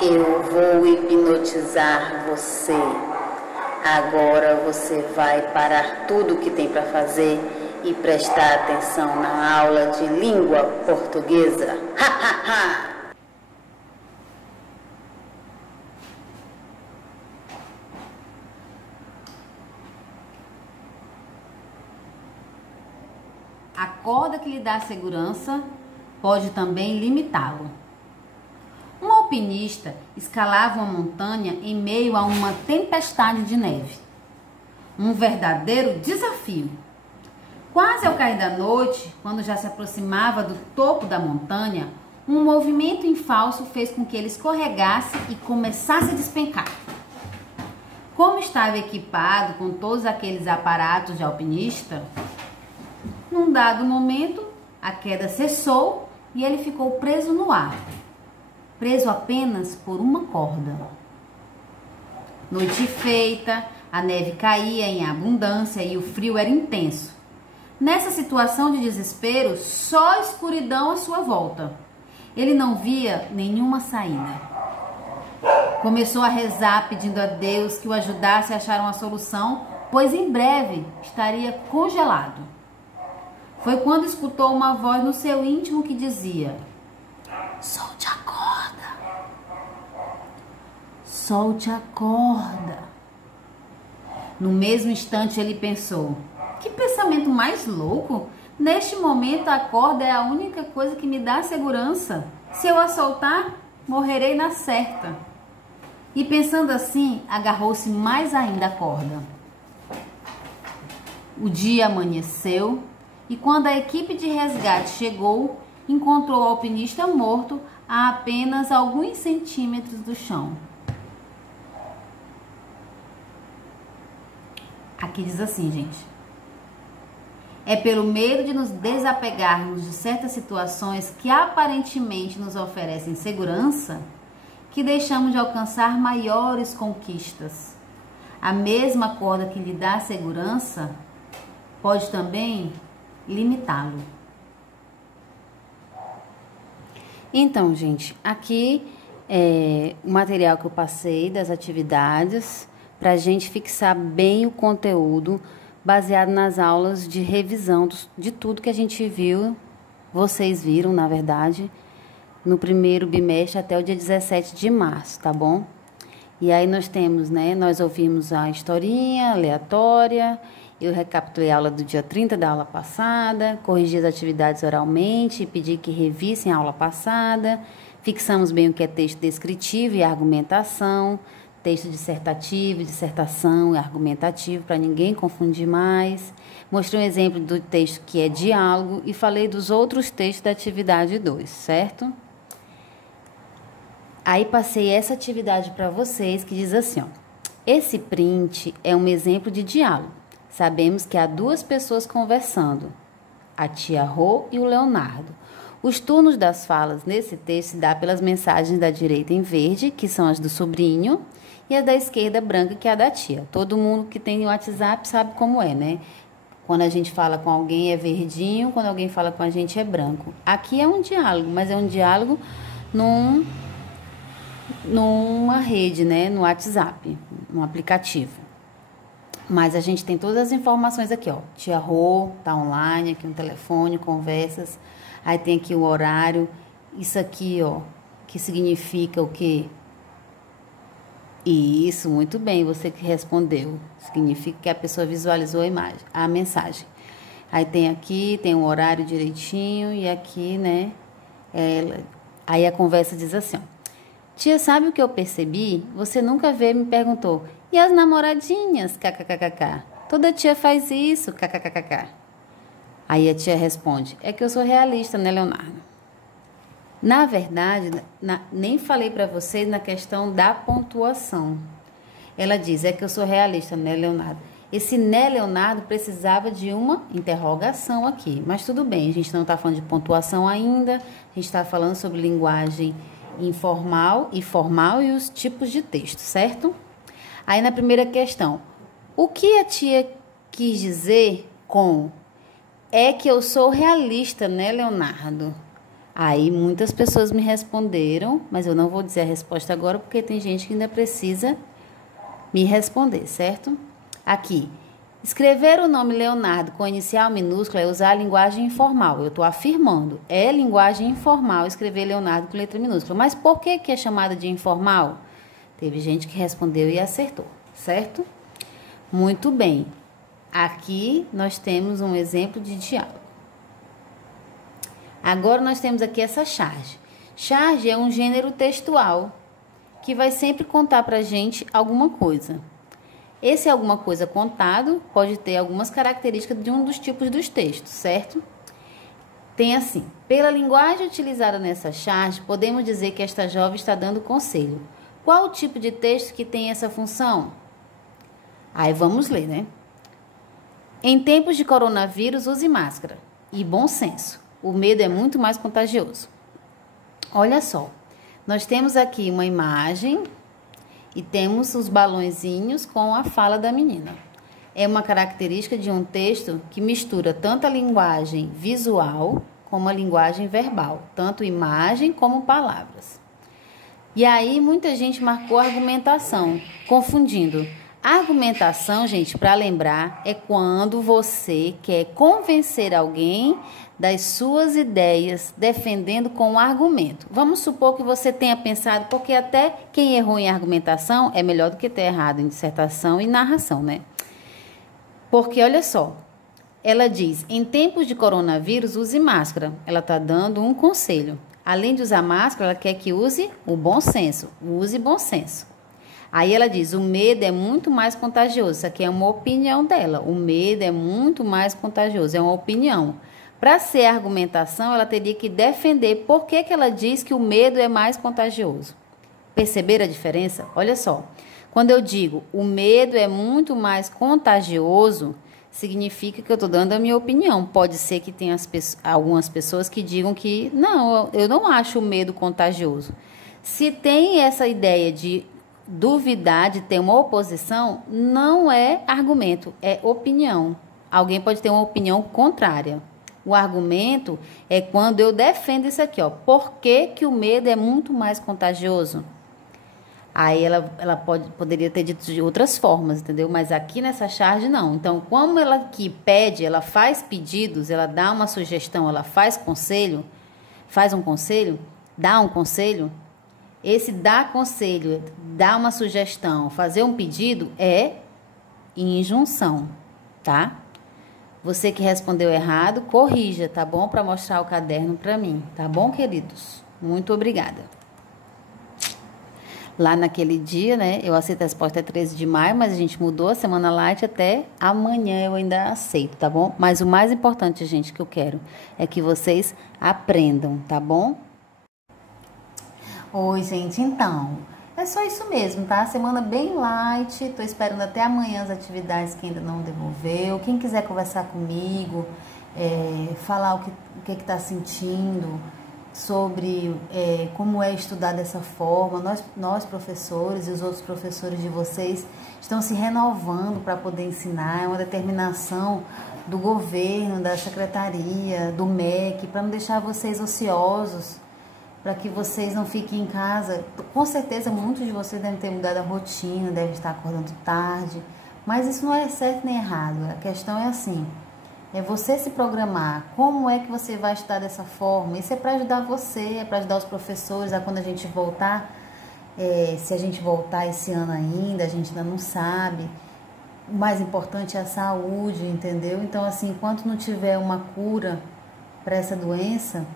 Eu vou hipnotizar você. Agora você vai parar tudo o que tem para fazer e prestar atenção na aula de língua portuguesa. Ha, ha, ha! A corda que lhe dá segurança pode também limitá-lo. Um alpinista escalava uma montanha em meio a uma tempestade de neve. Um verdadeiro desafio. Quase ao cair da noite, quando já se aproximava do topo da montanha, um movimento em falso fez com que ele escorregasse e começasse a despencar. Como estava equipado com todos aqueles aparatos de alpinista, num dado momento, a queda cessou e ele ficou preso no ar, preso apenas por uma corda. Noite feita, a neve caía em abundância e o frio era intenso. Nessa situação de desespero, só escuridão à sua volta. Ele não via nenhuma saída. Começou a rezar pedindo a Deus que o ajudasse a achar uma solução, pois em breve estaria congelado. Foi quando escutou uma voz no seu íntimo que dizia: solte a corda, solte a corda. No mesmo instante ele pensou: que pensamento mais louco! Neste momento a corda é a única coisa que me dá segurança. Se eu a soltar, morrerei na certa. E pensando assim, agarrou-se mais ainda à corda. O dia amanheceu. E quando a equipe de resgate chegou, encontrou o alpinista morto a apenas alguns centímetros do chão. Aqui diz assim, gente: é pelo medo de nos desapegarmos de certas situações que aparentemente nos oferecem segurança que deixamos de alcançar maiores conquistas. A mesma corda que lhe dá segurança pode também limitá-lo. Então, gente, aqui é o material que eu passei das atividades para a gente fixar bem o conteúdo baseado nas aulas de revisão de tudo que a gente viu, vocês viram, na verdade, no primeiro bimestre até o dia 17 de março, tá bom? E aí nós temos, né, nós ouvimos a historinha aleatória. Eu recapitulei a aula do dia 30 da aula passada, corrigi as atividades oralmente e pedi que revissem a aula passada. Fixamos bem o que é texto descritivo e argumentação, texto dissertativo, dissertação e argumentativo, para ninguém confundir mais. Mostrei um exemplo do texto que é diálogo e falei dos outros textos da atividade 2, certo? Aí passei essa atividade para vocês que diz assim, ó: esse print é um exemplo de diálogo. Sabemos que há duas pessoas conversando, a tia Rô e o Leonardo. Os turnos das falas nesse texto se dá pelas mensagens da direita em verde, que são as do sobrinho, e as da esquerda branca, que é a da tia. Todo mundo que tem o WhatsApp sabe como é, né? Quando a gente fala com alguém é verdinho, quando alguém fala com a gente é branco. Aqui é um diálogo, mas é um diálogo numa rede, né? No WhatsApp, no aplicativo. Mas a gente tem todas as informações aqui, ó. Tia Rô tá online, aqui um telefone, conversas. Aí tem aqui o horário. Isso aqui, ó, que significa o quê? Isso, muito bem, você que respondeu. Significa que a pessoa visualizou a mensagem. Aí tem aqui, tem o horário direitinho e aqui, né? Aí a conversa diz assim, ó: tia, sabe o que eu percebi? Você nunca veio e me perguntou: e as namoradinhas? KKKK. Toda tia faz isso, KKKK. Aí a tia responde: é que eu sou realista, né, Leonardo? Na verdade, nem falei para vocês na questão da pontuação. Ela diz: é que eu sou realista, né, Leonardo? Esse né, Leonardo, precisava de uma interrogação aqui. Mas tudo bem, a gente não está falando de pontuação ainda. A gente está falando sobre linguagem informal e formal e os tipos de texto, certo? Aí na primeira questão, o que a tia quis dizer com é que eu sou realista, né, Leonardo? Aí muitas pessoas me responderam, mas eu não vou dizer a resposta agora porque tem gente que ainda precisa me responder, certo? Aqui, escrever o nome Leonardo com inicial minúscula é usar a linguagem informal. Eu estou afirmando, é linguagem informal escrever Leonardo com letra minúscula. Mas por que é chamada de informal? Teve gente que respondeu e acertou, certo? Muito bem. Aqui nós temos um exemplo de diálogo. Agora nós temos aqui essa charge. Charge é um gênero textual que vai sempre contar para a gente alguma coisa. Esse alguma coisa contado pode ter algumas características de um dos tipos dos textos, certo? Tem assim, pela linguagem utilizada nessa charge, podemos dizer que esta jovem está dando conselho. Qual o tipo de texto que tem essa função? Aí vamos ler, né? Em tempos de coronavírus, use máscara e bom senso. O medo é muito mais contagioso. Olha só, nós temos aqui uma imagem e temos os balõezinhos com a fala da menina. É uma característica de um texto que mistura tanto a linguagem visual como a linguagem verbal, tanto imagem como palavras. E aí muita gente marcou argumentação, confundindo. Argumentação, gente, para lembrar, é quando você quer convencer alguém das suas ideias, defendendo com um argumento. Vamos supor que você tenha pensado, porque até quem errou em argumentação é melhor do que ter errado em dissertação e narração, né? Porque, olha só, ela diz, em tempos de coronavírus, use máscara. Ela está dando um conselho. Além de usar máscara, ela quer que use o bom senso. Use bom senso. Aí ela diz, o medo é muito mais contagioso. Isso aqui é uma opinião dela. O medo é muito mais contagioso. É uma opinião. Para ser argumentação, ela teria que defender por que ela diz que o medo é mais contagioso. Perceberam a diferença? Olha só. Quando eu digo o medo é muito mais contagioso, significa que eu estou dando a minha opinião. Pode ser que tenha algumas pessoas que digam que não, eu não acho o medo contagioso. Se tem essa ideia de duvidar, de ter uma oposição, não é argumento, é opinião. Alguém pode ter uma opinião contrária. O argumento é quando eu defendo isso aqui, ó. Por que o medo é muito mais contagioso? Aí ela poderia ter dito de outras formas, entendeu? Mas aqui nessa charge não. Então, como ela aqui pede, ela faz pedidos, ela dá uma sugestão, ela faz conselho, faz um conselho, dá um conselho. Esse dar conselho, dar uma sugestão, fazer um pedido é injunção, tá? Você que respondeu errado, corrija, tá bom? Para mostrar o caderno para mim, tá bom, queridos? Muito obrigada. Lá naquele dia, né, eu aceito a resposta é 13 de maio, mas a gente mudou a semana light até amanhã eu ainda aceito, tá bom? Mas o mais importante, gente, que eu quero é que vocês aprendam, tá bom? Oi, gente, então, é só isso mesmo, tá? Semana bem light, tô esperando até amanhã as atividades que ainda não devolveu. Quem quiser conversar comigo, falar o que tá sentindo, sobre como é estudar dessa forma. Nós professores e os outros professores de vocês estão se renovando para poder ensinar, é uma determinação do governo, da secretaria, do MEC, para não deixar vocês ociosos, para que vocês não fiquem em casa. Com certeza muitos de vocês devem ter mudado a rotina, devem estar acordando tarde, mas isso não é certo nem errado. A questão é assim, é você se programar, como é que você vai estudar dessa forma. Isso é para ajudar você, é para ajudar os professores a quando a gente voltar, se a gente voltar esse ano ainda, a gente ainda não sabe. O mais importante é a saúde, entendeu? Então, assim, enquanto não tiver uma cura para essa doença,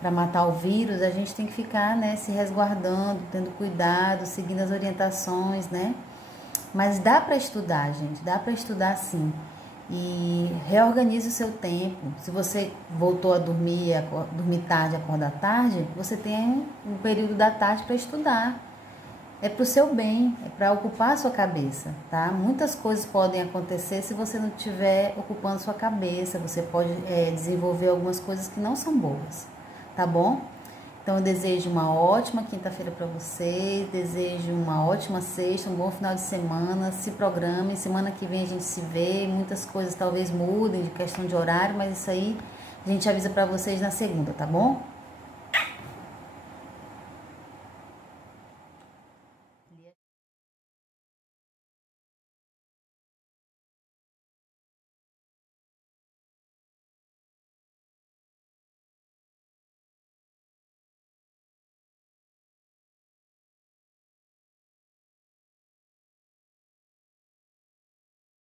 para matar o vírus, a gente tem que ficar, né, se resguardando, tendo cuidado, seguindo as orientações, né? Mas dá para estudar, gente, dá para estudar sim. E reorganize o seu tempo. Se você voltou a dormir tarde, acordar tarde, você tem um período da tarde para estudar. É para o seu bem, é para ocupar a sua cabeça, tá? Muitas coisas podem acontecer se você não estiver ocupando sua cabeça. Você pode desenvolver algumas coisas que não são boas, tá bom? Então eu desejo uma ótima quinta-feira para vocês, desejo uma ótima sexta, um bom final de semana, se programem, semana que vem a gente se vê, muitas coisas talvez mudem de questão de horário, mas isso aí a gente avisa para vocês na segunda, tá bom?